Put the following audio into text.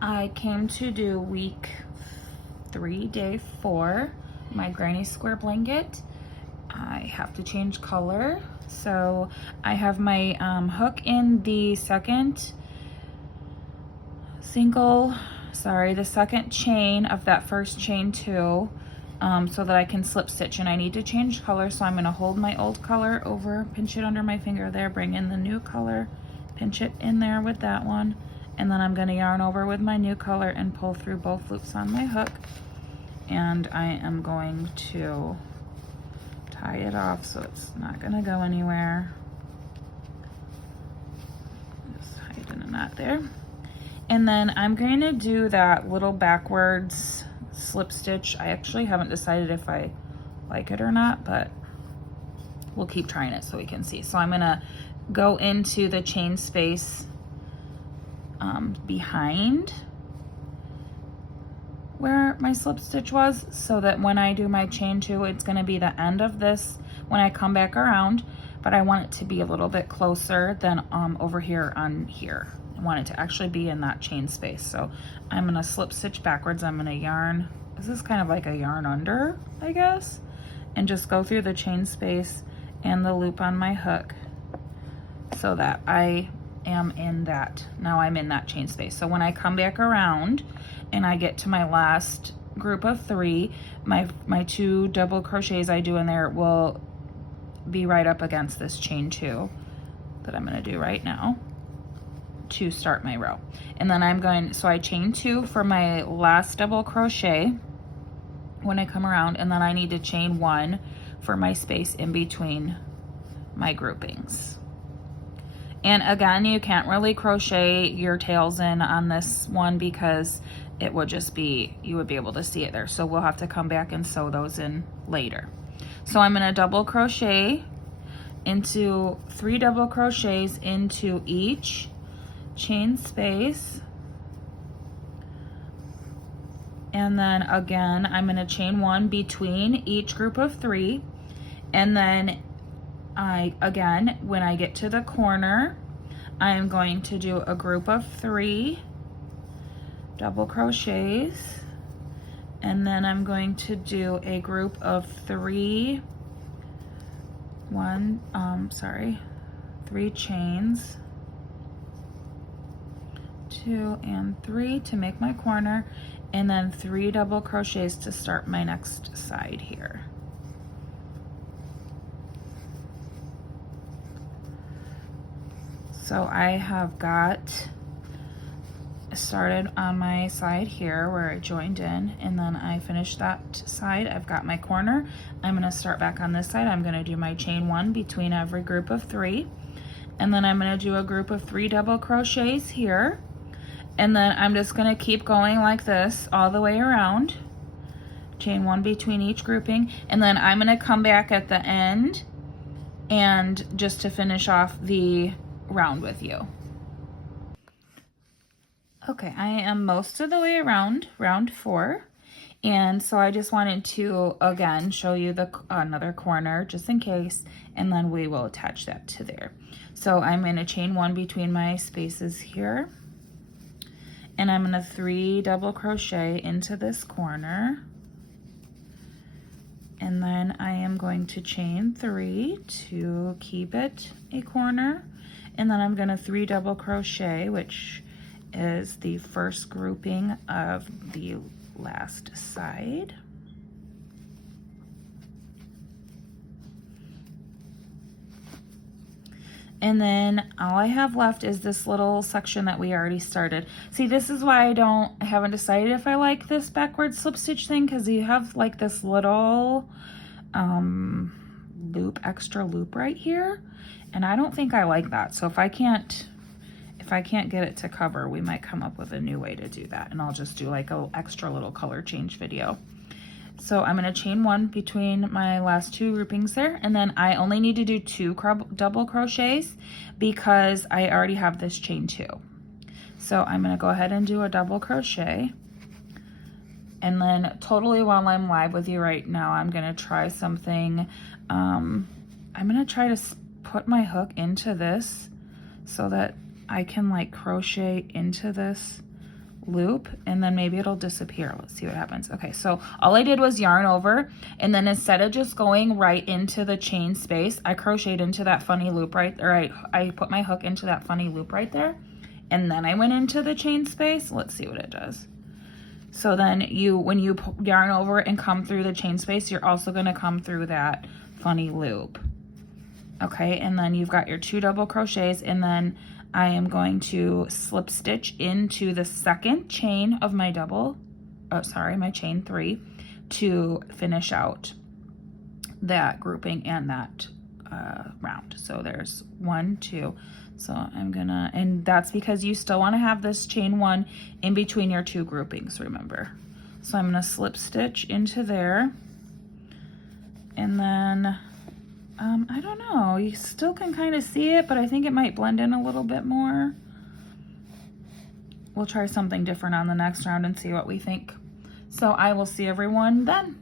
I came to do week 3, day 4, my granny square blanket. I have to change color. So I have my hook in the second chain of that first chain 2, so that I can slip stitch, and I need to change color. So I'm gonna hold my old color over, pinch it under my finger there, bring in the new color, pinch it in there with that one, and then I'm gonna yarn over with my new color and pull through both loops on my hook. And I am going to tie it off so it's not gonna go anywhere. Just hide in a knot there. And then I'm going to do that little backwards slip stitch. I actually haven't decided if I like it or not, but we'll keep trying it so we can see. So I'm gonna go into the chain space behind where my slip stitch was, so that when I do my chain 2, it's gonna be the end of this when I come back around, but I want it to be a little bit closer than over here on here. I want it to actually be in that chain space. So I'm gonna slip stitch backwards. I'm gonna yarn, this is kind of like a yarn under, I guess, and just go through the chain space and the loop on my hook so that I am in that, now I'm in that chain space. So when I come back around and I get to my last group of 3, my 2 double crochets I do in there will be right up against this chain 2 that I'm gonna do right now to start my row. And then I'm going, so I chain 2 for my last double crochet when I come around, and then I need to chain 1 for my space in between my groupings. And again, you can't really crochet your tails in on this one because it would just be, you would be able to see it there. So we'll have to come back and sew those in later. So I'm gonna double crochet into 3 double crochets into each chain space. And then again, I'm gonna chain 1 between each group of 3. And then again, when I get to the corner, I am going to do a group of 3 double crochets, and then I'm going to do a group of 3 chains, 2 and 3 to make my corner, and then 3 double crochets to start my next side here. So I have got started on my side here where I joined in, and then I finished that side. I've got my corner. I'm gonna start back on this side. I'm gonna do my chain 1 between every group of 3, and then I'm gonna do a group of 3 double crochets here, and then I'm just gonna keep going like this all the way around. Chain 1 between each grouping, and then I'm gonna come back at the end and just to finish off the round with you. Okay, I am most of the way around round 4, and so I just wanted to again show you the another corner just in case, and then we will attach that to there. So I'm going to chain 1 between my spaces here, and I'm going to 3 double crochet into this corner, and then I am going to chain 3 to keep it a corner, and then I'm going to 3 double crochet, which is the first grouping of the last side. And then all I have left is this little section that we already started. See, this is why I haven't decided if I like this backward slip stitch thing, because you have like this little extra loop right here, and I don't think I like that. So if I can't get it to cover, we might come up with a new way to do that, and I'll just do like a extra little color change video. So I'm going to chain 1 between my last 2 groupings there, and then I only need to do 2 double crochets because I already have this chain 2. So I'm going to go ahead and do a double crochet, and then totally while I'm live with you right now, I'm going to try something. I'm going to try to put my hook into this so that I can like crochet into this loop, and then maybe it'll disappear. Let's see what happens. Okay, so all I did was yarn over, and then instead of just going right into the chain space, I crocheted into that funny loop right there. I put my hook into that funny loop right there, and then I went into the chain space. Let's see what it does. So then when you yarn over and come through the chain space, you're also going to come through that funny loop. Okay, and then you've got your 2 double crochets, and then I am going to slip stitch into the second chain of my my chain 3 to finish out that grouping and that round. So there's 1, 2. So I'm gonna, and that's because you still want to have this chain 1 in between your 2 groupings, remember. So I'm gonna slip stitch into there, and then I don't know, you still can kind of see it, but I think it might blend in a little bit more. We'll try something different on the next round and see what we think. So I will see everyone then.